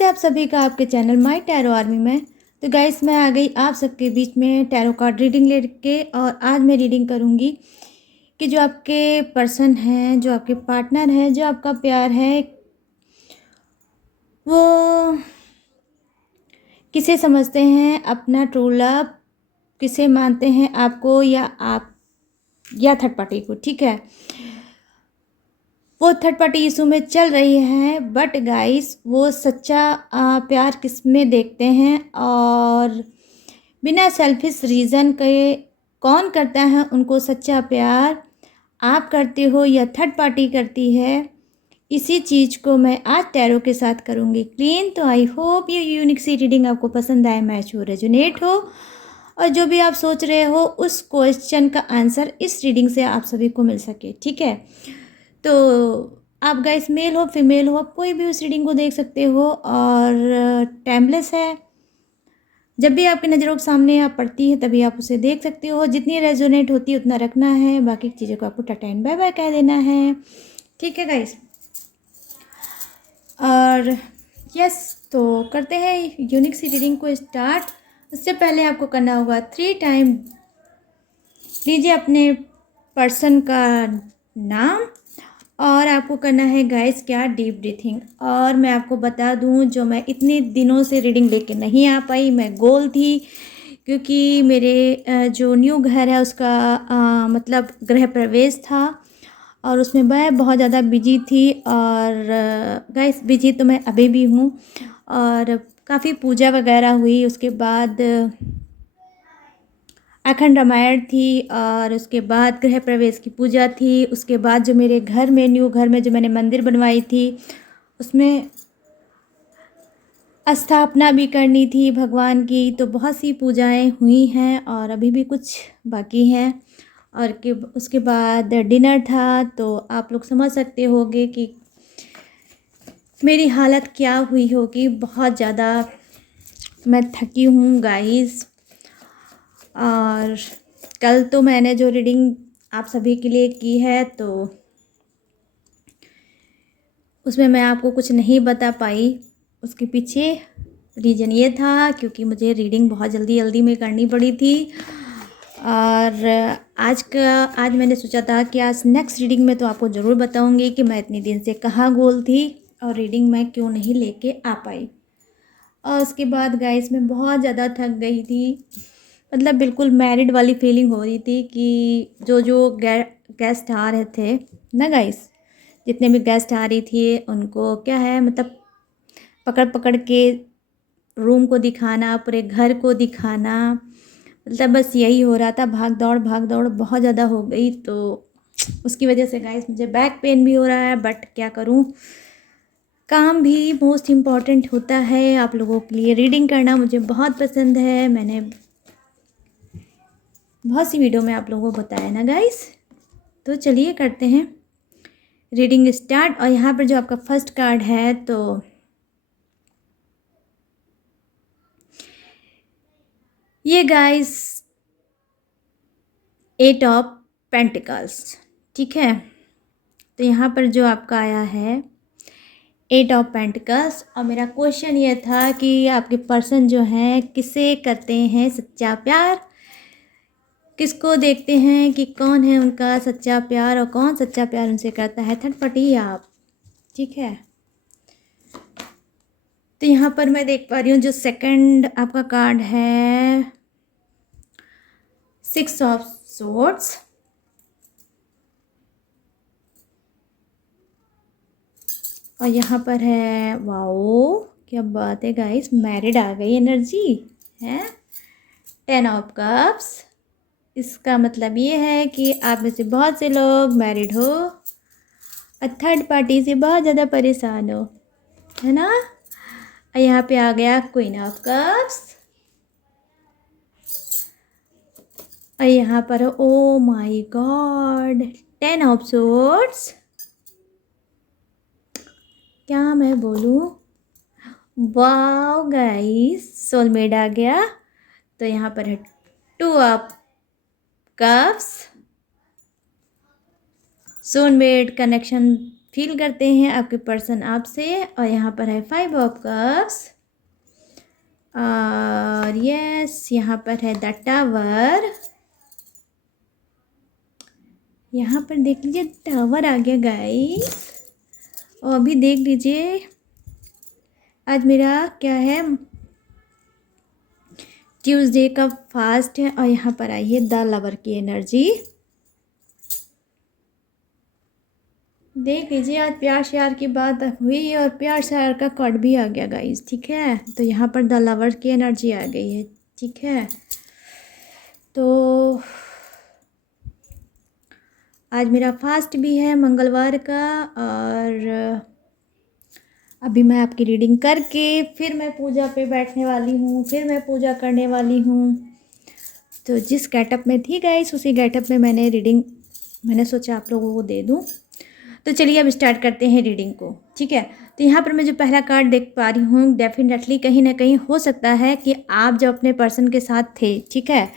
स्वागत है आप सभी का आपके चैनल माय टैरो आर्मी में। तो गाइस मैं आ गई आप सबके बीच में टैरो कार्ड रीडिंग लेके। और आज मैं रीडिंग करूंगी कि जो आपके पर्सन हैं, जो आपके पार्टनर हैं, जो आपका प्यार है, वो किसे समझते हैं अपना ट्रू लव, किसे मानते हैं, आपको या आप या थर्ड पार्टी को। ठीक है, वो थर्ड पार्टी इशू में चल रही है, बट गाइस वो सच्चा प्यार किस में देखते हैं और बिना सेल्फिश रीज़न के कौन करता है उनको सच्चा प्यार, आप करते हो या थर्ड पार्टी करती है। इसी चीज़ को मैं आज टैरो के साथ करूँगी क्लीन। तो आई होप ये यूनिक सी रीडिंग आपको पसंद आए, मैच हो, रेजोनेट हो और जो भी आप सोच रहे हो उस क्वेश्चन का आंसर इस रीडिंग से आप सभी को मिल सके। ठीक है, तो आप गाइस मेल हो फीमेल हो, आप कोई भी उस रीडिंग को देख सकते हो और टाइमलेस है। जब भी आपकी नज़रों के सामने आप पड़ती है तभी आप उसे देख सकते हो। जितनी रेजोनेट होती है उतना रखना है, बाकी चीज़ों को आपको टाटा एंड बाय बाय कह देना है। ठीक है गाइस, और यस, तो करते हैं यूनिक सी रीडिंग को स्टार्ट। उससे पहले आपको करना होगा 3 टाइम लीजिए अपने पर्सन का नाम और आपको करना है गाइस क्या, डीप ब्रीथिंग। और मैं आपको बता दूं, जो मैं इतने दिनों से रीडिंग लेके नहीं आ पाई, मैं गोल थी क्योंकि मेरे जो न्यू घर है उसका मतलब गृह प्रवेश था और उसमें मैं बहुत ज़्यादा बिजी थी। और गाइस बिजी तो मैं अभी भी हूँ और काफ़ी पूजा वगैरह हुई, उसके बाद अखंड रामायण थी और उसके बाद गृह प्रवेश की पूजा थी। उसके बाद जो मेरे घर में, न्यू घर में जो मैंने मंदिर बनवाई थी उसमें स्थापना भी करनी थी भगवान की। तो बहुत सी पूजाएं हुई हैं और अभी भी कुछ बाकी हैं। और के उसके बाद डिनर था, तो आप लोग समझ सकते होंगे कि मेरी हालत क्या हुई होगी। बहुत ज़्यादा मैं थकी हूँ गाइस। और कल तो मैंने जो रीडिंग आप सभी के लिए की है तो उसमें मैं आपको कुछ नहीं बता पाई। उसके पीछे रीज़न ये था क्योंकि मुझे रीडिंग बहुत जल्दी जल्दी में करनी पड़ी थी। और आज मैंने सोचा था कि आज नेक्स्ट रीडिंग में तो आपको ज़रूर बताऊंगी कि मैं इतने दिन से कहाँ गोल थी और रीडिंग मैं क्यों नहीं लेके आ पाई। और उसके बाद गाइस मैं बहुत ज़्यादा थक गई थी, मतलब बिल्कुल मैरिड वाली फीलिंग हो रही थी कि जो गेस्ट आ रहे थे ना गाइस, जितने भी गेस्ट आ रही थी उनको क्या है, मतलब पकड़ पकड़ के रूम को दिखाना, पूरे घर को दिखाना, मतलब बस यही हो रहा था। भाग दौड़ बहुत ज़्यादा हो गई, तो उसकी वजह से गाइस मुझे बैक पेन भी हो रहा है। बट क्या करूं, काम भी मोस्ट इम्पॉर्टेंट होता है। आप लोगों के लिए रीडिंग करना मुझे बहुत पसंद है, मैंने बहुत सी वीडियो में आप लोगों को बताया ना गाइस। तो चलिए करते हैं रीडिंग स्टार्ट। और यहाँ पर जो आपका फर्स्ट कार्ड है, तो ये गाइस 8 ऑफ पेंटिकल्स। ठीक है, तो यहाँ पर जो आपका आया है 8 ऑफ पेंटिकल्स। और मेरा क्वेश्चन ये था कि आपके पर्सन जो हैं किसे करते हैं सच्चा प्यार, किसको देखते हैं कि कौन है उनका सच्चा प्यार और कौन सच्चा प्यार उनसे करता है, थर्ड पार्टी या आप। ठीक है, तो यहाँ पर मैं देख पा रही हूँ जो सेकंड आपका कार्ड है 6 ऑफ सोर्ड्स। और यहाँ पर है, वाओ क्या बात है गाइस, मैरिड आ गई एनर्जी है। 10 ऑफ कप्स, इसका मतलब ये है कि आप में से बहुत से लोग मैरिड हो और थर्ड पार्टी से बहुत ज़्यादा परेशान हो, है ना। और यहाँ पे आ गया क्वीन ऑफ कप्स। और यहाँ पर oh my God 10 of swords. क्या मैं बोलूँ, वाओ गाइस सोलमेट आ गया। तो यहाँ पर है 2 of cups, soulmate connection feel करते हैं आपके पर्सन आपसे। और यहाँ पर है 5 ऑफ कप्स और यस यहाँ पर है द टावर। यहाँ पर देख लीजिए टावर आ गया गाइस। और अभी देख लीजिए आज मेरा क्या है, ट्यूसडे का फास्ट है। और यहाँ पर आई है द लवर की एनर्जी। देख लीजिए आज प्यार श्यार की बात हुई और प्यार श्यार का कार्ड भी आ गया गाइस, ठीक है। तो यहाँ पर द लवर की एनर्जी आ गई है, ठीक है। तो आज मेरा फास्ट भी है मंगलवार का। और अभी मैं आपकी रीडिंग करके फिर मैं पूजा पे बैठने वाली हूँ, फिर मैं पूजा करने वाली हूँ। तो जिस गेटअप में थी गाइस उसी गेटअप में मैंने सोचा आप लोगों को दे दूँ। तो चलिए अब स्टार्ट करते हैं रीडिंग को, ठीक है। तो यहाँ पर मैं जो पहला कार्ड देख पा रही हूँ, डेफिनेटली कहीं ना कहीं हो सकता है कि आप जब अपने पर्सन के साथ थे, ठीक है।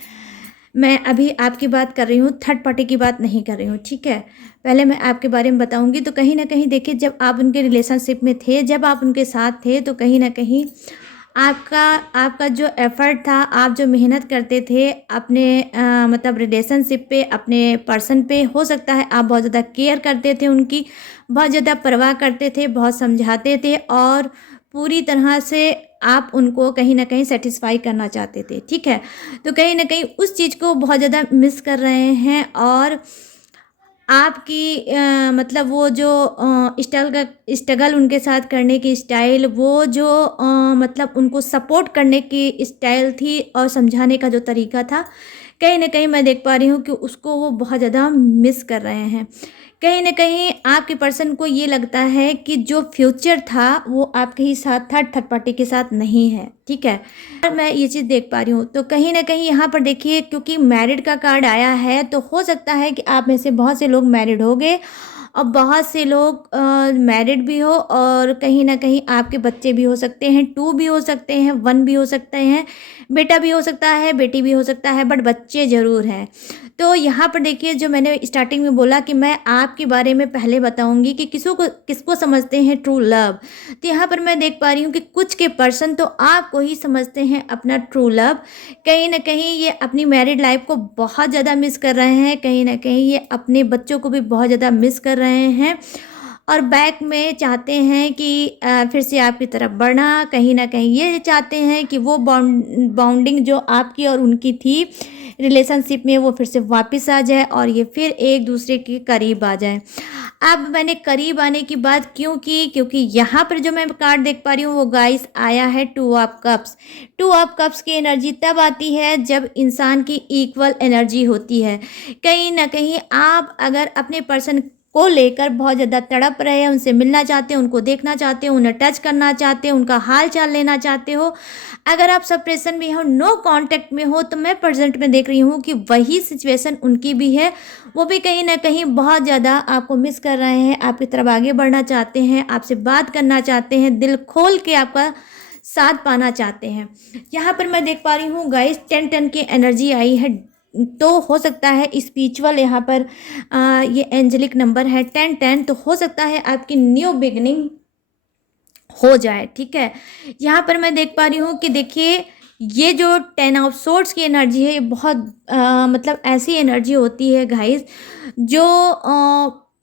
मैं अभी आपकी बात कर रही हूँ, थर्ड पार्टी की बात नहीं कर रही हूँ, ठीक है। पहले मैं आपके बारे में बताऊँगी। तो कहीं ना कहीं देखिए जब आप उनके रिलेशनशिप में थे, जब आप उनके साथ थे, तो कहीं ना कहीं आपका जो एफर्ट था, आप जो मेहनत करते थे अपने मतलब रिलेशनशिप पे, अपने पर्सन पे, हो सकता है आप बहुत ज़्यादा केयर करते थे उनकी, बहुत ज़्यादा परवाह करते थे, बहुत समझाते थे और पूरी तरह से आप उनको कहीं ना कहीं सेटिस्फाई करना चाहते थे, ठीक है। तो कहीं ना कहीं उस चीज़ को बहुत ज़्यादा मिस कर रहे हैं। और आपकी मतलब वो जो स्ट्रगल उनके साथ करने की स्टाइल, वो जो मतलब उनको सपोर्ट करने की स्टाइल थी और समझाने का जो तरीका था, कहीं ना कहीं मैं देख पा रही हूँ कि उसको वो बहुत ज़्यादा मिस कर रहे हैं। कहीं ना कहीं आपके पर्सन को ये लगता है कि जो फ्यूचर था वो आपके ही साथ था, थर्ड पार्टी के साथ नहीं है, ठीक है। और मैं ये चीज़ देख पा रही हूँ। तो कहीं ना कहीं यहाँ पर देखिए क्योंकि मैरिड का कार्ड आया है, तो हो सकता है कि आप में से बहुत से लोग मैरिड हो गए और बहुत से लोग मैरिड भी हो, और कहीं ना कहीं आपके बच्चे भी हो सकते हैं, 2 भी हो सकते हैं, 1 भी हो सकते हैं, बेटा भी हो सकता है, बेटी भी हो सकता है, बट बच्चे ज़रूर हैं। तो यहाँ पर देखिए जो मैंने स्टार्टिंग में बोला कि मैं आपके बारे में पहले बताऊंगी कि किसको समझते हैं ट्रू लव। तो यहाँ पर मैं देख पा रही हूँ कि कुछ के पर्सन तो आपको ही समझते हैं अपना ट्रू लव। कहीं ना कहीं ये अपनी मैरिड लाइफ को बहुत ज़्यादा मिस कर रहे हैं, कहीं ना कहीं ये अपने बच्चों को भी बहुत ज़्यादा मिस कर रहे हैं और बैक में चाहते हैं कि फिर से आपकी तरफ बढ़ना। कहीं ना कहीं ये चाहते हैं कि वो बॉन्डिंग जो आपकी और उनकी थी रिलेशनशिप में, वो फिर से वापस आ जाए और ये फिर एक दूसरे के करीब आ जाए। अब मैंने करीब आने की बात क्यों की, क्योंकि यहाँ पर जो मैं कार्ड देख पा रही हूँ वो गाइस आया है 2 ऑफ कप्स। 2 ऑफ कप्स की एनर्जी तब आती है जब इंसान की इक्वल एनर्जी होती है। कहीं ना कहीं आप अगर अपने पर्सन को लेकर बहुत ज़्यादा तड़प रहे हैं, उनसे मिलना चाहते हैं, उनको देखना चाहते हैं, उन्हें टच करना चाहते हैं, उनका हाल चाल लेना चाहते हो, अगर आप सेपरेशन में हो, नो कांटेक्ट में हो, तो मैं प्रेजेंट में देख रही हूँ कि वही सिचुएशन उनकी भी है। वो भी कहीं ना कहीं बहुत ज़्यादा आपको मिस कर रहे हैं, आपकी तरफ आगे बढ़ना चाहते हैं, आपसे बात करना चाहते हैं, दिल खोल के आपका साथ पाना चाहते हैं। यहाँ पर मैं देख पा रही हूँ गाइस 10 की एनर्जी आई है। तो हो सकता है स्पिरिचुअल यहाँ पर ये एंजेलिक नंबर है 10 तो हो सकता है आपकी न्यू बिगनिंग हो जाए, ठीक है। यहाँ पर मैं देख पा रही हूँ कि देखिए ये जो 10 ऑफ सोर्ड्स की एनर्जी है, ये बहुत मतलब ऐसी एनर्जी होती है गाइस जो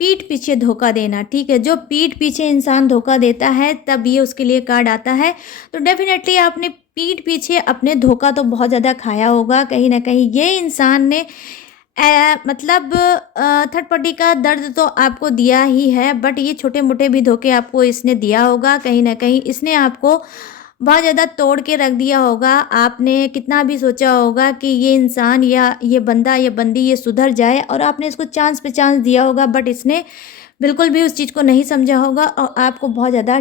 पीठ पीछे धोखा देना, ठीक है। जो पीठ पीछे इंसान धोखा देता है तब ये उसके लिए कार्ड आता है। तो डेफिनेटली आपने पीठ पीछे अपने धोखा तो बहुत ज़्यादा खाया होगा। कहीं ना कहीं ये इंसान ने मतलब थर्ड पार्टी का दर्द तो आपको दिया ही है, बट ये छोटे मोटे भी धोखे आपको इसने दिया होगा। कहीं ना कहीं इसने आपको बहुत ज़्यादा तोड़ के रख दिया होगा। आपने कितना भी सोचा होगा कि ये इंसान या ये बंदा या बंदी ये सुधर जाए, और आपने इसको चांस पे चांस दिया होगा, बट इसने बिल्कुल भी उस चीज़ को नहीं समझा होगा और आपको बहुत ज़्यादा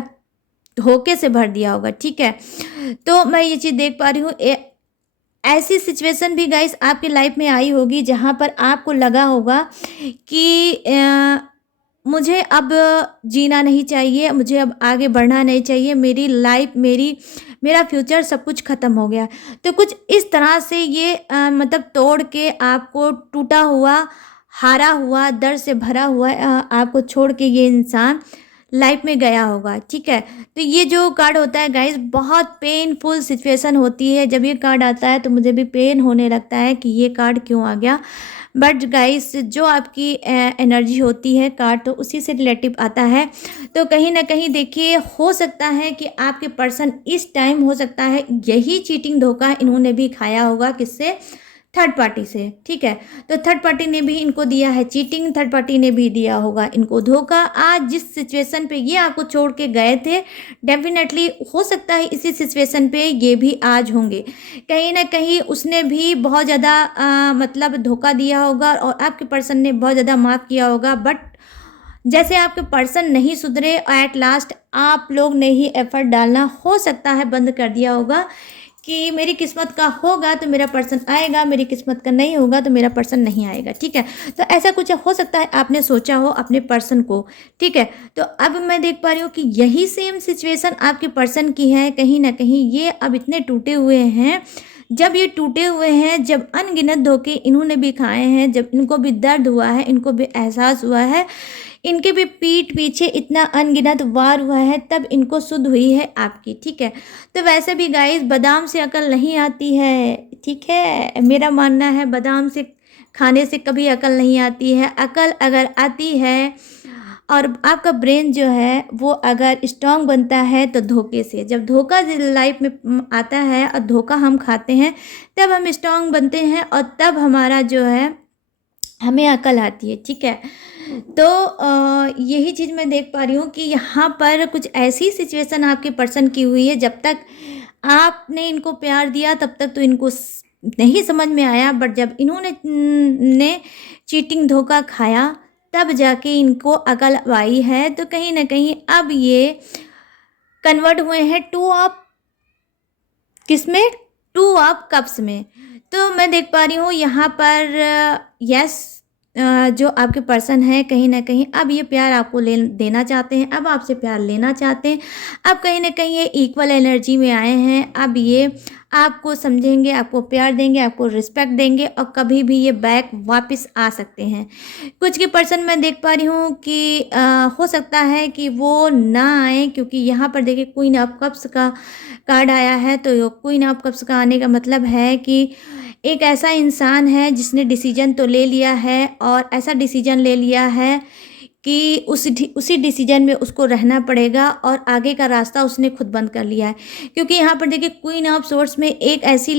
धोखे से भर दिया होगा, ठीक है। तो मैं ये चीज़ देख पा रही हूँ। ऐसी सिचुएशन भी गाइस आपकी लाइफ में आई होगी जहाँ पर आपको लगा होगा कि मुझे अब जीना नहीं चाहिए, मुझे अब आगे बढ़ना नहीं चाहिए, मेरी लाइफ मेरा फ्यूचर सब कुछ ख़त्म हो गया। तो कुछ इस तरह से ये मतलब तोड़ के आपको टूटा हुआ हारा हुआ, दर्द से भरा हुआ आपको छोड़ के ये इंसान लाइफ में गया होगा, ठीक है। तो ये जो कार्ड होता है गाइस, बहुत पेनफुल सिचुएशन होती है। जब ये कार्ड आता है तो मुझे भी पेन होने लगता है कि ये कार्ड क्यों आ गया। बट गाइस, जो आपकी एनर्जी होती है, कार्ड तो उसी से रिलेटिव आता है। तो कहीं ना कहीं देखिए, हो सकता है कि आपके पर्सन इस टाइम, हो सकता है यही चीटिंग धोखा इन्होंने भी खाया होगा, किससे? थर्ड पार्टी से, ठीक है। तो थर्ड पार्टी ने भी इनको दिया है चीटिंग, थर्ड पार्टी ने भी दिया होगा इनको धोखा। आज जिस सिचुएशन पे ये आपको छोड़ के गए थे, डेफिनेटली हो सकता है इसी सिचुएशन पे ये भी आज होंगे। कहीं ना कहीं उसने भी बहुत ज़्यादा मतलब धोखा दिया होगा और आपके पर्सन ने बहुत ज़्यादा माफ़ किया होगा। बट जैसे आपके पर्सन नहीं सुधरे, एट लास्ट आप लोग ने ही एफर्ट डालना हो सकता है बंद कर दिया होगा कि मेरी किस्मत का होगा तो मेरा पर्सन आएगा, मेरी किस्मत का नहीं होगा तो मेरा पर्सन नहीं आएगा, ठीक है। तो ऐसा कुछ हो सकता है आपने सोचा हो अपने पर्सन को, ठीक है। तो अब मैं देख पा रही हूँ कि यही सेम सिचुएशन आपके पर्सन की है। कहीं ना कहीं ये अब इतने टूटे हुए हैं। जब ये टूटे हुए हैं, जब अनगिनत धोखे इन्होंने भी खाए हैं, जब इनको भी दर्द हुआ है, इनको भी एहसास हुआ है, इनके भी पीठ पीछे इतना अनगिनत वार हुआ है, तब इनको सुध हुई है आपकी, ठीक है। तो वैसे भी गाइस, बादाम से अकल नहीं आती है, ठीक है। मेरा मानना है बादाम से खाने से कभी अकल नहीं आती है। अकल अगर आती है और आपका ब्रेन जो है वो अगर स्ट्रांग बनता है तो धोखे से। जब धोखा लाइफ में आता है और धोखा हम खाते हैं, तब हम स्ट्रांग बनते हैं और तब हमारा जो है हमें अकल आती है, ठीक है। तो यही चीज़ मैं देख पा रही हूँ कि यहाँ पर कुछ ऐसी सिचुएशन आपके पर्सन की हुई है। जब तक आपने इनको प्यार दिया तब तक तो इनको नहीं समझ में आया, बट जब इन्होंने ने चीटिंग धोखा खाया तब जाके इनको अकल आई है। तो कहीं ना कहीं अब ये कन्वर्ट हुए हैं टू ऑफ किस में? टू ऑफ कप्स में। तो मैं देख पा रही हूँ यहाँ पर यस, जो आपके पर्सन है कहीं ना कहीं अब ये प्यार आपको देना चाहते हैं, अब आपसे प्यार लेना चाहते हैं। अब कहीं ना कहीं ये इक्वल एनर्जी में आए हैं। अब ये आपको समझेंगे, आपको प्यार देंगे, आपको रिस्पेक्ट देंगे और कभी भी ये बैक वापस आ सकते हैं। कुछ के पर्सन मैं देख पा रही हूँ कि हो सकता है कि वो ना आए, क्योंकि यहाँ पर देखिए क्वीन ऑफ कप्स का कार्ड आया है। तो क्वीन ऑफ कप्स का आने का मतलब है कि एक ऐसा इंसान है जिसने डिसीजन तो ले लिया है और ऐसा डिसीजन ले लिया है कि उसी डिसीजन में उसको रहना पड़ेगा और आगे का रास्ता उसने खुद बंद कर लिया है। क्योंकि यहाँ पर देखिए क्वीन ऑफ सोर्ड्स में एक ऐसी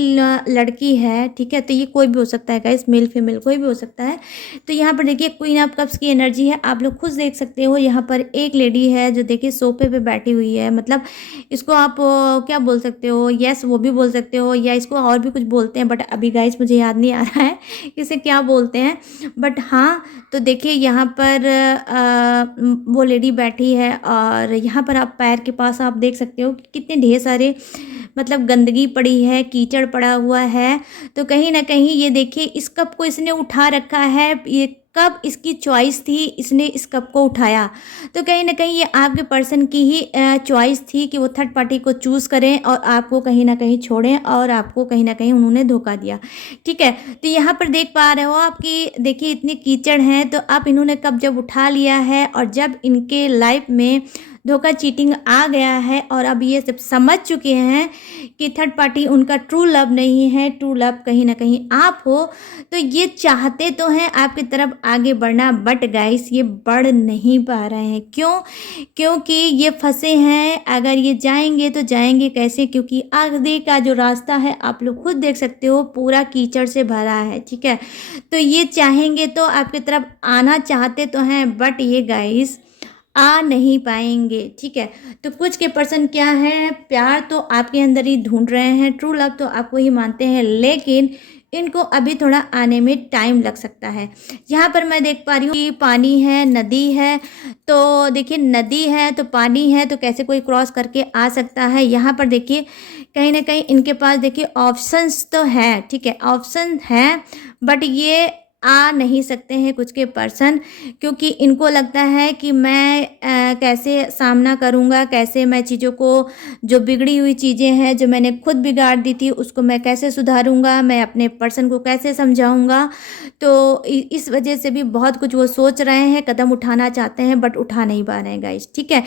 लड़की है, ठीक है। तो ये कोई भी हो सकता है गाइस, मेल फीमेल कोई भी हो सकता है। तो यहाँ पर देखिए क्वीन ऑफ कप्स की एनर्जी है, आप लोग खुद देख सकते हो। यहाँ पर एक लेडी है जो देखिए सोफे पे बैठी हुई है, मतलब इसको आप क्या बोल सकते हो? यस वो भी बोल सकते हो, या इसको और भी कुछ बोलते हैं, बट अभी गाइस मुझे याद नहीं आ रहा है इसे क्या बोलते हैं। बट हाँ, तो देखिए यहाँ पर वो लेडी बैठी है और यहाँ पर आप पैर के पास आप देख सकते हो कि कितने ढेर सारे मतलब गंदगी पड़ी है, कीचड़ पड़ा हुआ है। तो कहीं ना कहीं ये देखिए इस कप को इसने उठा रखा है, ये कप इसकी चॉइस थी, इसने इस कप को उठाया। तो कहीं ना कहीं ये आपके पर्सन की ही चॉइस थी कि वो थर्ड पार्टी को चूज़ करें और आपको कहीं ना कहीं छोड़ें, और आपको कहीं ना कहीं उन्होंने धोखा दिया, ठीक है। तो यहाँ पर देख पा रहे हो आपकी देखिए इतने कीचड़ हैं, तो आप इन्होंने कप जब उठा लिया है और जब इनके लाइफ में धोखा चीटिंग आ गया है और अब ये सब समझ चुके हैं कि थर्ड पार्टी उनका ट्रू लव नहीं है, ट्रू लव कहीं ना कहीं आप हो। तो ये चाहते तो हैं आपकी तरफ आगे बढ़ना, बट गाइस ये बढ़ नहीं पा रहे हैं। क्यों? क्योंकि ये फंसे हैं। अगर ये जाएंगे तो जाएंगे कैसे? क्योंकि आगे का जो रास्ता है आप लोग खुद देख सकते हो, पूरा कीचड़ से भरा है, ठीक है। तो ये चाहेंगे तो आपकी तरफ आना चाहते तो हैं, बट ये गाइस आ नहीं पाएंगे, ठीक है। तो कुछ के पर्सन क्या है, प्यार तो आपके अंदर ही ढूंढ रहे हैं, ट्रू लव तो आपको ही मानते हैं, लेकिन इनको अभी थोड़ा आने में टाइम लग सकता है। यहाँ पर मैं देख पा रही हूँ कि पानी है, नदी है। तो देखिए नदी है तो पानी है, तो कैसे कोई क्रॉस करके आ सकता है। यहाँ पर देखिए कहीं ना कहीं इनके पास देखिए ऑप्शंस तो है, ठीक है, ऑप्शन है, बट ये आ नहीं सकते हैं कुछ के पर्सन, क्योंकि इनको लगता है कि मैं कैसे सामना करूँगा, कैसे मैं चीज़ों को, जो बिगड़ी हुई चीज़ें हैं जो मैंने खुद बिगाड़ दी थी उसको मैं कैसे सुधारूँगा, मैं अपने पर्सन को कैसे समझाऊँगा। तो इस वजह से भी बहुत कुछ वो सोच रहे हैं, कदम उठाना चाहते हैं बट उठा नहीं पा रहे हैं गाइस, ठीक है।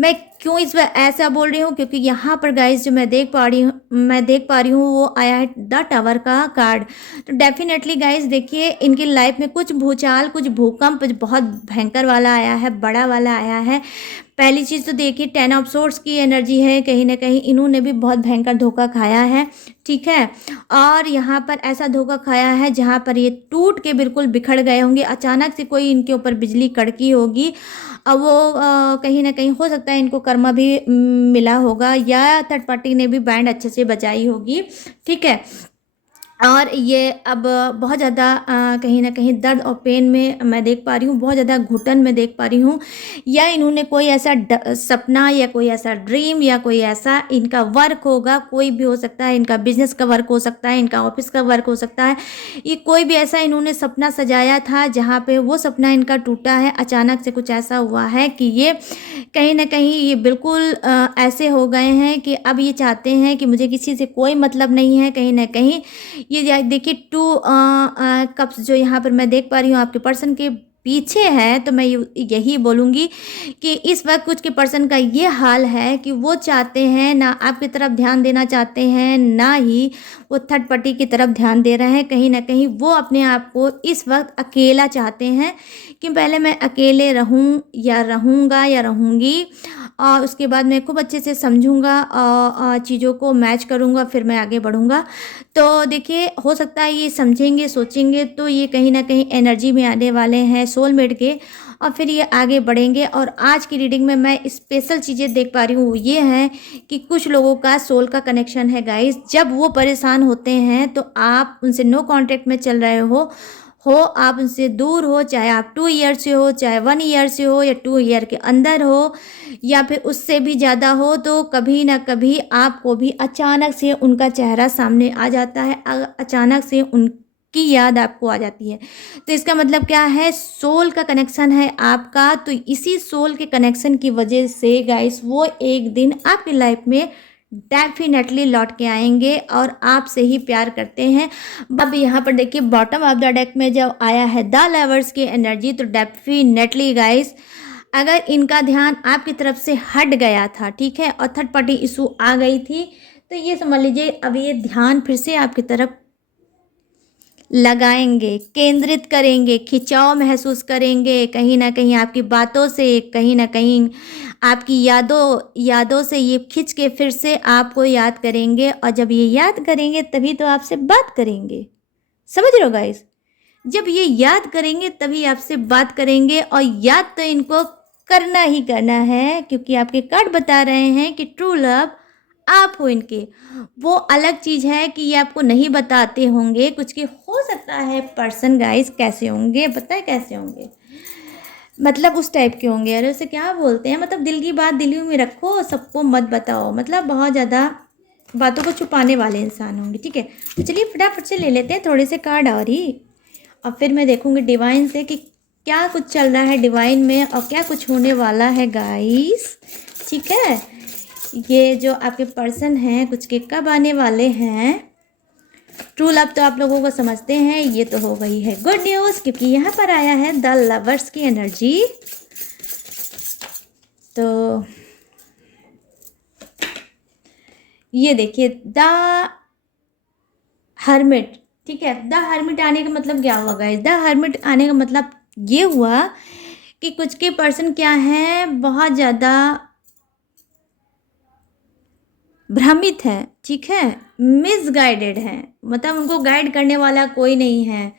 मैं क्यों इस ऐसा बोल रही हूँ, क्योंकि यहाँ पर गाइस जो मैं देख पा रही हूँ वो आया है द टावर का कार्ड। तो डेफिनेटली गाइस देखिए, इनकी लाइफ में कुछ भूचाल, कुछ भूकंप बहुत भयंकर वाला आया है, बड़ा वाला आया है। पहली चीज़ तो देखिए 10 ऑफ सोर्ड्स की एनर्जी है, कहीं ना कहीं इन्होंने भी बहुत भयंकर धोखा खाया है, ठीक है। और यहाँ पर ऐसा धोखा खाया है जहाँ पर ये टूट के बिल्कुल बिखर गए होंगे, अचानक से कोई इनके ऊपर बिजली कड़की होगी। अब वो कहीं ना कहीं हो सकता है इनको कर्मा भी मिला होगा, या थर्ड पार्टी ने भी बैंड अच्छे से बजाई होगी, ठीक है। और ये अब बहुत ज़्यादा कहीं न कहीं दर्द और पेन में मैं देख पा रही हूँ, बहुत ज़्यादा घुटन में देख पा रही हूँ, या इन्होंने कोई ऐसा सपना या कोई ऐसा ड्रीम या कोई ऐसा इनका वर्क होगा, कोई भी हो सकता है, इनका बिजनेस का वर्क हो सकता है, इनका ऑफिस का वर्क हो सकता है, ये कोई भी ऐसा इन्होंने सपना सजाया था जहाँ पे वो सपना इनका टूटा है। अचानक से कुछ ऐसा हुआ है कि ये कहीं न कहीं ये बिल्कुल ऐसे हो गए हैं कि अब ये चाहते हैं कि मुझे किसी से कोई मतलब नहीं है। कहीं न कहीं ये देखिए 2 कप्स जो यहाँ पर मैं देख पा रही हूँ आपके पर्सन के पीछे है, तो मैं यही बोलूँगी कि इस वक्त कुछ के पर्सन का ये हाल है कि वो चाहते हैं ना आपकी तरफ ध्यान देना चाहते हैं, ना ही वो थर्ड पार्टी की तरफ ध्यान दे रहे हैं। कहीं ना कहीं वो अपने आप को इस वक्त अकेला चाहते हैं कि पहले मैं अकेले रहूं या रहूँगा या रहूँगी, और उसके बाद मैं खूब अच्छे से समझूंगा और चीज़ों को मैच करूंगा, फिर मैं आगे बढ़ूंगा। तो देखिए हो सकता है ये समझेंगे, सोचेंगे तो ये कहीं ना कहीं एनर्जी में आने वाले हैं सोलमेट के, और फिर ये आगे बढ़ेंगे। और आज की रीडिंग में मैं स्पेशल चीज़ें देख पा रही हूँ, ये है कि कुछ लोगों का सोल का कनेक्शन है गाइस। जब वो परेशान होते हैं तो आप उनसे नो कांटेक्ट में चल रहे हो आप उनसे दूर हो, चाहे आप 2 ईयर से हो, चाहे 1 ईयर से हो, या 2 ईयर के अंदर हो, या फिर उससे भी ज़्यादा हो, तो कभी ना कभी आपको भी अचानक से उनका चेहरा सामने आ जाता है, अचानक से उनकी याद आपको आ जाती है। तो इसका मतलब क्या है, सोल का कनेक्शन है आपका। तो इसी सोल के कनेक्शन की वजह से गाइस वो एक दिन आपकी लाइफ में डेफिनेटली लौट के आएंगे और आपसे ही प्यार करते हैं। अब यहाँ पर देखिए बॉटम ऑफ द डेक में जब आया है द लवर्स की एनर्जी, तो डेफिनेटली गाइस अगर इनका ध्यान आपकी तरफ से हट गया था, ठीक है, और थर्ड पार्टी इशू आ गई थी, तो ये समझ लीजिए अब ये ध्यान फिर से आपकी तरफ लगाएंगे, केंद्रित करेंगे, खिंचाव महसूस करेंगे कहीं ना कहीं आपकी बातों से, कहीं ना कहीं आपकी यादों से ये खिंच के फिर से आपको याद करेंगे। और जब ये याद करेंगे तभी तो आपसे बात करेंगे, समझ रहे हो गाइस। जब ये याद करेंगे तभी आपसे बात करेंगे, और याद तो इनको करना ही करना है, क्योंकि आपके कार्ड बता रहे हैं कि ट्रू लव आप हो इनके। वो अलग चीज़ है कि ये आपको नहीं बताते होंगे, कुछ की हो सकता है पर्सन गाइस कैसे होंगे, पता है कैसे होंगे, मतलब उस टाइप के होंगे। अरे उसे क्या बोलते हैं, मतलब दिल की बात दिल ही में रखो, सबको मत बताओ, मतलब बहुत ज़्यादा बातों को छुपाने वाले इंसान होंगे, ठीक है। तो चलिए फटाफट से ले लेते हैं थोड़े से कार्ड और ही, और फिर मैं देखूंगी डिवाइन से कि क्या कुछ चल रहा है डिवाइन में और क्या कुछ होने वाला है गाइस, ठीक है। ये जो आपके पर्सन हैं कुछ के कब आने वाले हैं, ट्रू लव तो आप लोगों को समझते हैं, ये तो हो गई है गुड न्यूज़, क्योंकि यहाँ पर आया है द लवर्स की एनर्जी। तो ये देखिए द हर्मिट, ठीक है। द हर्मिट आने का मतलब क्या हुआ गाइस, द हर्मिट आने का मतलब ये हुआ कि कुछ के पर्सन क्या है, बहुत ज़्यादा भ्रमित है, ठीक है, मिसगाइडेड है, मतलब उनको गाइड करने वाला कोई नहीं है।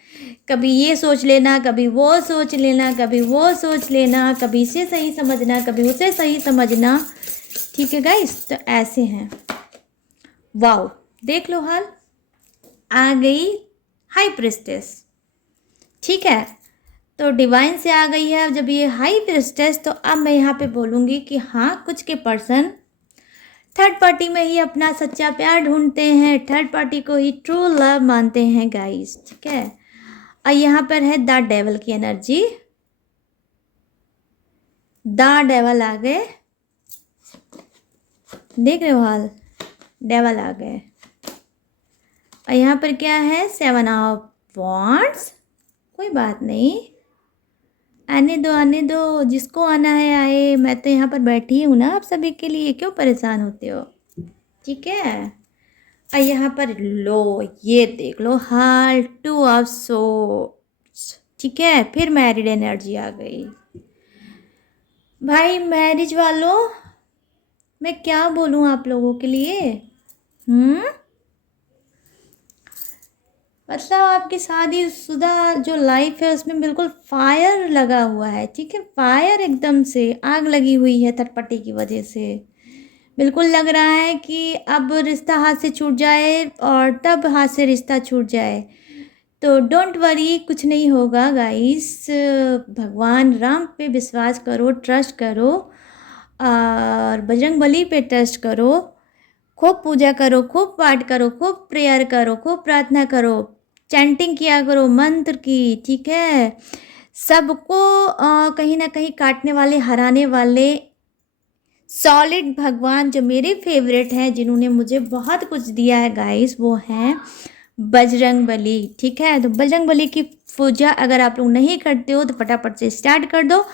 कभी ये सोच लेना, कभी वो सोच लेना, कभी वो सोच लेना, कभी इसे सही समझना, कभी उसे सही समझना, ठीक है गाइस। तो ऐसे हैं, वाओ देख लो हाल, आ गई हाई प्रिस्टेस, ठीक है। तो डिवाइन से आ गई है। जब ये हाई प्रिस्टेस, तो अब मैं यहाँ पे बोलूँगी कि हाँ कुछ के पर्सन थर्ड पार्टी में ही अपना सच्चा प्यार ढूंढते हैं, थर्ड पार्टी को ही ट्रू लव मानते हैं गाइस, ठीक है। और यहाँ पर है द डेवल की एनर्जी, द डेवल आ गए, देख रहे हो हाल, डेवल आ गए। और यहाँ पर क्या है, 7 ऑफ वॉन्ड्स, कोई बात नहीं, आने दो, जिसको आना है आए, मैं तो यहाँ पर बैठी हूँ ना आप सभी के लिए, क्यों परेशान होते हो, ठीक है। और यहाँ पर लो, ये देख लो हाल, 2 ऑफ सोर्ड्स, ठीक है। फिर मैरिड एनर्जी आ गई। भाई मैरिज वालों, मैं क्या बोलूँ आप लोगों के लिए, मतलब आपकी शादीशुदा जो लाइफ है उसमें बिल्कुल फायर लगा हुआ है, ठीक है। फायर, एकदम से आग लगी हुई है थर्ड पार्टी की वजह से। बिल्कुल लग रहा है कि अब रिश्ता हाथ से छूट जाए और तब हाथ से रिश्ता छूट जाए। तो डोंट वरी, कुछ नहीं होगा गाइस। भगवान राम पे विश्वास करो, ट्रस्ट करो, और बजरंगबली पे ट्रस्ट करो। खूब पूजा करो, खूब पाठ करो, खूब प्रेयर करो, खूब प्रार्थना करो, चैंटिंग किया करो मंत्र की, ठीक है। सबको कहीं ना कहीं काटने वाले, हराने वाले सॉलिड भगवान जो मेरे फेवरेट हैं, जिन्होंने मुझे बहुत कुछ दिया है गाइस, वो हैं बजरंगबली, ठीक है। तो बजरंगबली की पूजा अगर आप लोग नहीं करते हो तो फटाफट से स्टार्ट कर दो।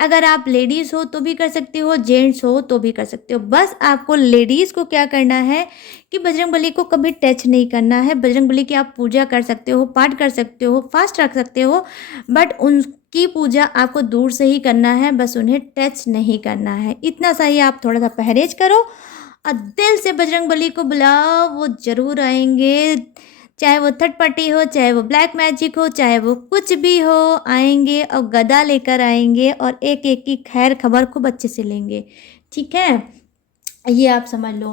अगर आप लेडीज़ हो तो भी कर सकते हो, जेंट्स हो तो भी कर सकते हो। बस आपको लेडीज़ को क्या करना है कि बजरंगबली को कभी टच नहीं करना है। बजरंगबली की आप पूजा कर सकते हो, पाठ कर सकते हो, फास्ट रख सकते हो, बट उनकी पूजा आपको दूर से ही करना है, बस उन्हें टच नहीं करना है। इतना सा ही आप थोड़ा सा परहेज करो और दिल से बजरंगबली को बुलाओ, वो ज़रूर आएंगे। चाहे वो थर्ड पार्टी हो, चाहे वो ब्लैक मैजिक हो, चाहे वो कुछ भी हो, आएंगे और गदा लेकर आएंगे और एक एक की खैर खबर खूब अच्छे से लेंगे, ठीक है। ये आप समझ लो।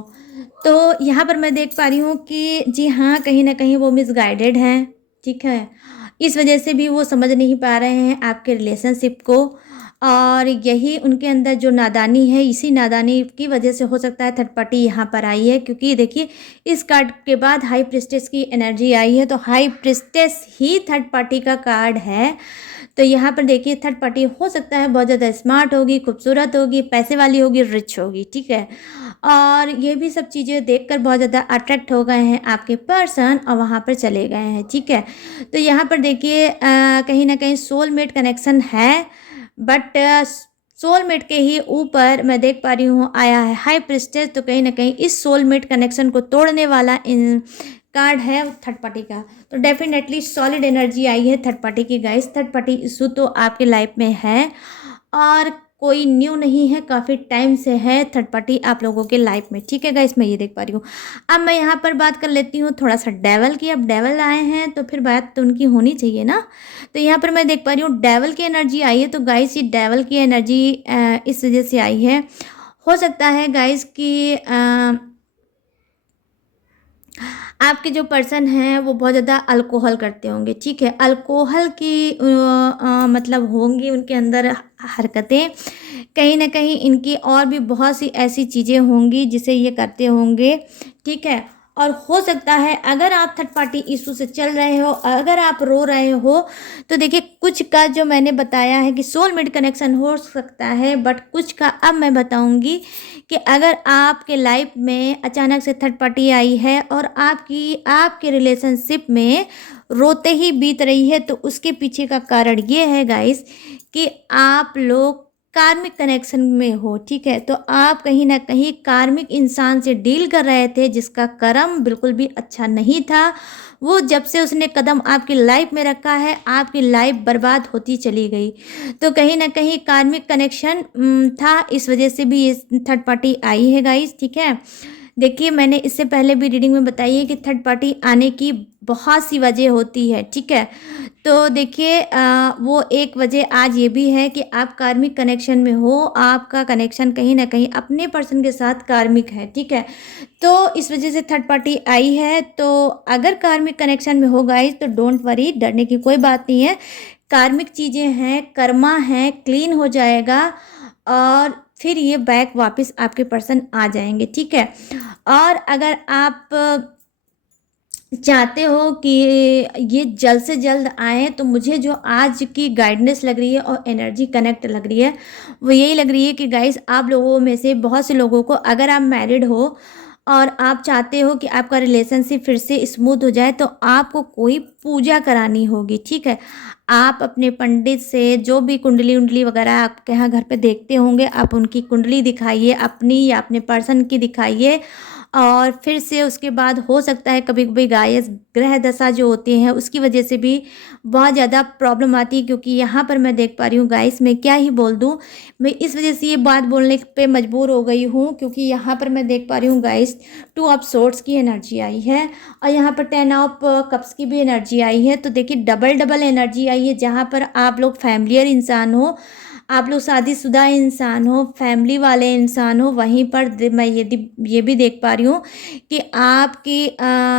तो यहाँ पर मैं देख पा रही हूँ कि जी हाँ, कहीं ना कहीं वो मिसगाइडेड हैं, ठीक है। इस वजह से भी वो समझ नहीं पा रहे हैं आपके रिलेशनशिप को, और यही उनके अंदर जो नादानी है, इसी नादानी की वजह से हो सकता है थर्ड पार्टी यहाँ पर आई है। क्योंकि देखिए, इस कार्ड के बाद हाई प्रिस्टेस की एनर्जी आई है, तो हाई प्रिस्टेस ही थर्ड पार्टी का कार्ड है। तो यहाँ पर देखिए, थर्ड पार्टी हो सकता है बहुत ज़्यादा स्मार्ट होगी, खूबसूरत होगी, पैसे वाली होगी, रिच होगी, ठीक है। और ये भी सब चीज़ें देखकर बहुत ज़्यादा अट्रैक्ट हो गए हैं आपके पर्सन और वहाँ पर चले गए हैं, ठीक है। तो यहाँ पर देखिए, कहीं ना कहीं सोलमेट कनेक्शन है, बट सोलमेट के ही ऊपर मैं देख पा रही हूँ आया है हाई प्रिस्टेस। तो कहीं ना कहीं इस सोलमेट कनेक्शन को तोड़ने वाला इन कार्ड है थर्ड पार्टी का। तो डेफिनेटली सॉलिड एनर्जी आई है थर्ड पार्टी की गाइस। थर्ड पार्टी इशू तो आपके लाइफ में है और कोई न्यू नहीं है, काफ़ी टाइम से है थर्ड पार्टी आप लोगों के लाइफ में, ठीक है गाइस। मैं ये देख पा रही हूँ। अब मैं यहाँ पर बात कर लेती हूँ थोड़ा सा डेवल की। अब डेवल आए हैं तो फिर बात तो उनकी होनी चाहिए ना। तो यहाँ पर मैं देख पा रही हूँ डेवल की एनर्जी आई है। तो गाइस, ये डेवल की एनर्जी इस वजह से आई है, हो सकता है गाइस कि आपके जो पर्सन हैं वो बहुत ज़्यादा अल्कोहल करते होंगे, ठीक है। अल्कोहल की मतलब होंगी उनके अंदर हरकतें, कहीं ना कहीं इनकी और भी बहुत सी ऐसी चीज़ें होंगी जिसे ये करते होंगे, ठीक है। और हो सकता है अगर आप थर्ड पार्टी इशू से चल रहे हो, अगर आप रो रहे हो, तो देखिए कुछ का जो मैंने बताया है कि सोलमेट कनेक्शन हो सकता है, बट कुछ का अब मैं बताऊंगी कि अगर आपके लाइफ में अचानक से थर्ड पार्टी आई है और आपके रिलेशनशिप में रोते ही बीत रही है, तो उसके पीछे का कारण ये है गाइस कि आप लोग कार्मिक कनेक्शन में हो, ठीक है। तो आप कहीं ना कहीं कार्मिक इंसान से डील कर रहे थे जिसका कर्म बिल्कुल भी अच्छा नहीं था। वो जब से उसने कदम आपकी लाइफ में रखा है, आपकी लाइफ बर्बाद होती चली गई। तो कहीं ना कहीं कार्मिक कनेक्शन था, इस वजह से भी ये थर्ड पार्टी आई है गाइस, ठीक है। देखिए, मैंने इससे पहले भी रीडिंग में बताई है कि थर्ड पार्टी आने की बहुत सी वजह होती है, ठीक है। तो देखिए, वो एक वजह आज ये भी है कि आप कार्मिक कनेक्शन में हो, आपका कनेक्शन कहीं ना कहीं अपने पर्सन के साथ कार्मिक है, ठीक है। तो इस वजह से थर्ड पार्टी आई है। तो अगर कार्मिक कनेक्शन में हो गाइस, तो डोंट वरी, डरने की कोई बात नहीं है। कार्मिक चीज़ें हैं, कर्मा है, क्लीन हो जाएगा और फिर ये बैक वापस आपके पर्सन आ जाएंगे, ठीक है। और अगर आप चाहते हो कि ये जल्द से जल्द आए, तो मुझे जो आज की गाइडेंस लग रही है और एनर्जी कनेक्ट लग रही है, वो यही लग रही है कि गाइस आप लोगों में से बहुत से लोगों को, अगर आप मैरिड हो और आप चाहते हो कि आपका रिलेशनशिप फिर से स्मूथ हो जाए, तो आपको कोई पूजा करानी होगी, ठीक है। आप अपने पंडित से जो भी कुंडली उंडली वगैरह आपके यहाँ घर पे देखते होंगे, आप उनकी कुंडली दिखाइए, अपनी या अपने पर्सन की दिखाइए। और फिर से उसके बाद हो सकता है कभी कभी गायस ग्रह दशा जो होती हैं उसकी वजह से भी बहुत ज़्यादा प्रॉब्लम आती है, क्योंकि यहाँ पर मैं देख पा रही हूँ गाइस, मैं क्या ही बोल दूँ, मैं इस वजह से ये बात बोलने पे मजबूर हो गई हूँ, क्योंकि यहाँ पर मैं देख पा रही हूँ गाइस 2 ऑफ सोर्ड्स की एनर्जी आई है और यहाँ पर 10 ऑफ कप्स की भी एनर्जी आई है। तो देखिए डबल डबल एनर्जी आई है, जहाँ पर आप लोग फैमिलियर इंसान हो, आप लोग शादीशुदा इंसान हो, फैमिली वाले इंसान हो, वहीं पर मैं ये भी देख पा रही हूँ कि आपकी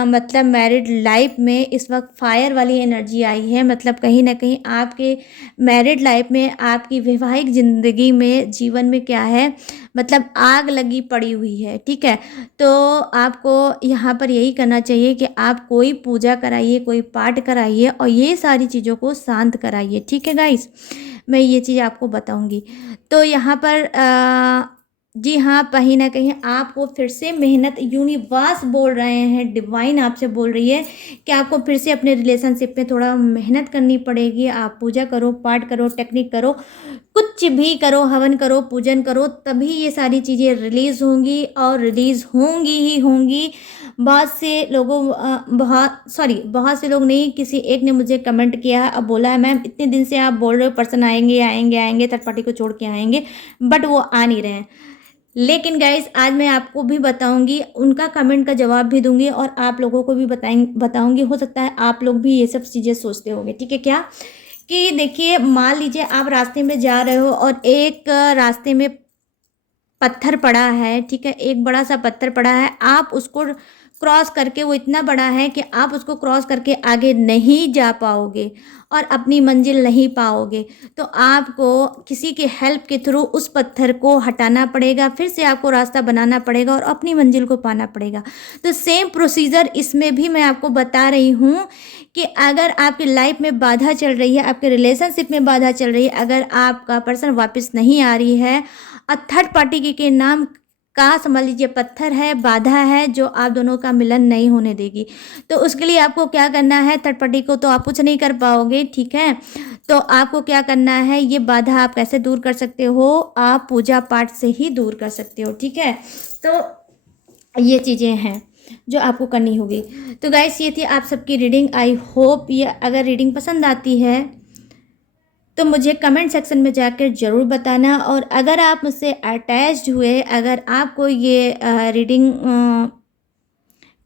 मतलब मैरिड लाइफ में इस वक्त फायर वाली एनर्जी आई है। मतलब कहीं ना कहीं आपके मैरिड लाइफ में, आपकी वैवाहिक ज़िंदगी में, जीवन में क्या है, मतलब आग लगी पड़ी हुई है, ठीक है। तो आपको यहाँ पर यही करना चाहिए कि आप कोई पूजा कराइए, कोई पाठ कराइए और ये सारी चीज़ों को शांत कराइए, ठीक है गाइस। मैं ये चीज़ आपको बताऊंगी। तो यहाँ पर जी हाँ, कहीं ना कहीं आपको फिर से मेहनत, यूनिवर्स बोल रहे हैं, डिवाइन आपसे बोल रही है कि आपको फिर से अपने रिलेशनशिप में थोड़ा मेहनत करनी पड़ेगी। आप पूजा करो, पाठ करो, टेक्निक करो, कुछ भी करो, हवन करो, पूजन करो, तभी ये सारी चीज़ें रिलीज़ होंगी और रिलीज़ होंगी ही होंगी। बहुत से लोगों बहुत से लोग नहीं, किसी एक ने मुझे कमेंट किया है, अब बोला है मैम इतने दिन से आप बोल रहे हो पर्सन आएंगे आएंगे आएंगे, थर्ड पार्टी को छोड़ के आएंगे, बट वो आ नहीं रहे हैं। लेकिन गाइस आज मैं आपको भी बताऊंगी, उनका कमेंट का जवाब भी दूंगी और आप लोगों को भी बताऊंगी। हो सकता है आप लोग भी ये सब चीज़ें सोचते होंगे, ठीक है। क्या कि देखिए, मान लीजिए आप रास्ते में जा रहे हो और एक रास्ते में पत्थर पड़ा है, ठीक है, एक बड़ा सा पत्थर पड़ा है, आप उसको क्रॉस करके, वो इतना बड़ा है कि आप उसको क्रॉस करके आगे नहीं जा पाओगे और अपनी मंजिल नहीं पाओगे। तो आपको किसी के हेल्प के थ्रू उस पत्थर को हटाना पड़ेगा, फिर से आपको रास्ता बनाना पड़ेगा और अपनी मंजिल को पाना पड़ेगा। तो सेम प्रोसीजर इसमें भी मैं आपको बता रही हूँ कि अगर आपकी लाइफ में बाधा चल रही है, आपके रिलेशनशिप में बाधा चल रही है, अगर आपका पर्सन वापस नहीं आ रही है और थर्ड पार्टी के नाम का समझ लीजिए पत्थर है, बाधा है, जो आप दोनों का मिलन नहीं होने देगी, तो उसके लिए आपको क्या करना है, थर्ड पार्टी को तो आप कुछ नहीं कर पाओगे, ठीक है। तो आपको क्या करना है, ये बाधा आप कैसे दूर कर सकते हो, आप पूजा पाठ से ही दूर कर सकते हो, ठीक है। तो ये चीज़ें हैं जो आपको करनी होगी। तो गाइस ये थी आप सबकी रीडिंग। आई होप ये अगर रीडिंग पसंद आती है तो मुझे कमेंट सेक्शन में जाकर ज़रूर बताना, और अगर आप मुझसे अटैच्ड हुए, अगर आपको ये रीडिंग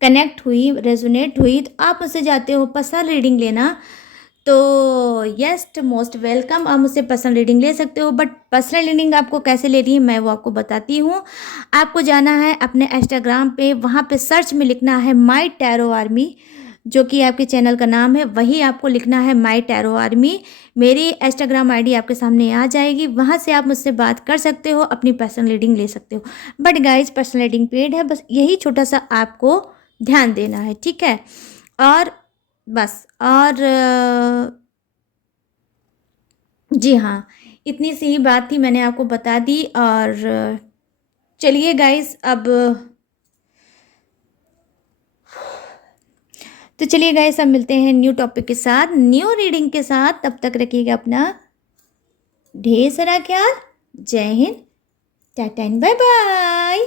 कनेक्ट हुई, रेजोनेट हुई, तो आप मुझसे जाते हो पर्सनल रीडिंग लेना, तो यस मोस्ट वेलकम, आप मुझसे पर्सनल रीडिंग ले सकते हो। बट पर्सनल रीडिंग आपको कैसे लेनी है मैं वो आपको बताती हूँ। आपको जाना है अपने इंस्टाग्राम पे, वहाँ पे सर्च में लिखना है माई टैरो आर्मी, जो कि आपके चैनल का नाम है, वही आपको लिखना है माई टैरो आर्मी। मेरी इंस्टाग्राम आईडी आपके सामने आ जाएगी, वहाँ से आप मुझसे बात कर सकते हो, अपनी पर्सनल रीडिंग ले सकते हो। But guys personal reading paid है, बस यही छोटा सा आपको ध्यान देना है, ठीक है। और बस, और जी हाँ, इतनी सी ही बात थी, मैंने आपको बता दी। और चलिए गाइस, अब तो चलिए गाइस, अब मिलते हैं न्यू टॉपिक के साथ, न्यू रीडिंग के साथ। तब तक रखिएगा अपना ढेर सारा ख्याल। Jai Hind, tata and bye bye.